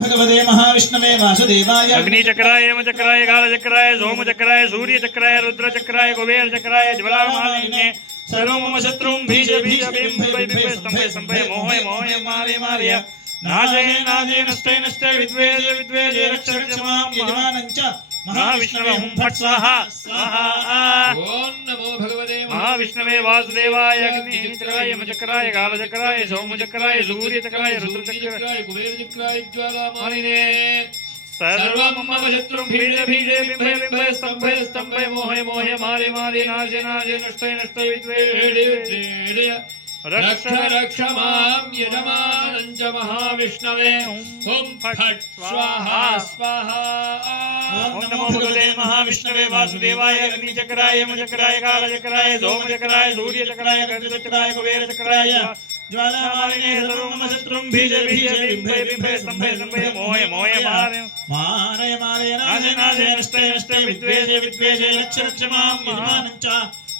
भगवते महाविष्णवे वासुदेवाय अग्निचक्राय यमचक्राय कालचक्राय सोमचक्राय सूर्यचक्राय रुद्रचक्राय कुबेरचक्राय ज्वलामालिने सर्व मम शत्रुं भीष भीष बिम्बे स्तंभे स्तंभे मोहे मोहे मारे मार्य नाशे नाशे नष्टे नष्टे विद्वेषे विद्वेषे रक्ष रक्ष मां यजमानञ्च महाविष्णवे हुं फट् स्वाहा स्वाहा ओम नमो भगवते महाविष्णवे वासुदेवाय अग्निचक्राय यमचक्राय कालचक्राय सोमचक्राय सूर्यचक्राय रुद्रचक्राय कुबेरचक्राय ज्वालामालिने सर्वं मम शत्रुं भीषे भीषे बिम्बे बिम्बे स्तंभे स्तंभे मोहे मोहे मारे मारे नाशे नाशे नष्टे नष्टे विद्वेषे रक्ष रक्ष मां यजमानं च महाविष्णवे हुं फट् स्वाहा स्वाहा ओम नमो भगवते महाविष्णवे वासुदेवाय अग्निचक्राय यमचक्राय कालचक्राय सोमचक्राय सूर्यचक्राय रुद्रचक्राय कुबेरचक्राय ज्वालामालिने सर्वं मम शत्रुं भीषे भीषे बिम्बे बिम्बे स्तंभे स्तंभे मोहे मोहे मारे मारय मारय नाशे नाशे नष्टे नष्टे विद्वेषे विद्वेषे रक्ष रक्ष मां यजमानञ्च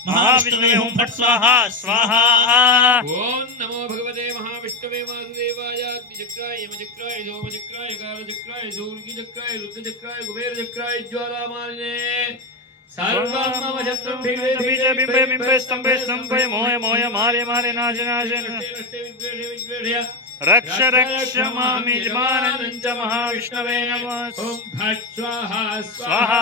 महाविष्णवे हुं फट् स्वाहा स्वाहा ओम नमो भगवते महाविष्णवे वासुदेवाय अग्निचक्राय यमचक्राय सोमचक्राय कालचक्राय सूर्यचक्राय रुद्रचक्राय कुबेरचक्राय ज्वालामालिने सर्वं मम शत्रुं बिम्बे बिम्बे बिम्बे बिम्बे स्तंभे स्तंभे मोहे मोहे मारे मारे नाशे नाशे नष्टे विद्वेषे विद्वेषे रक्ष रक्ष मां यजमानं च महाविष्णवे नमः ओम फट् स्वाहा स्वाहा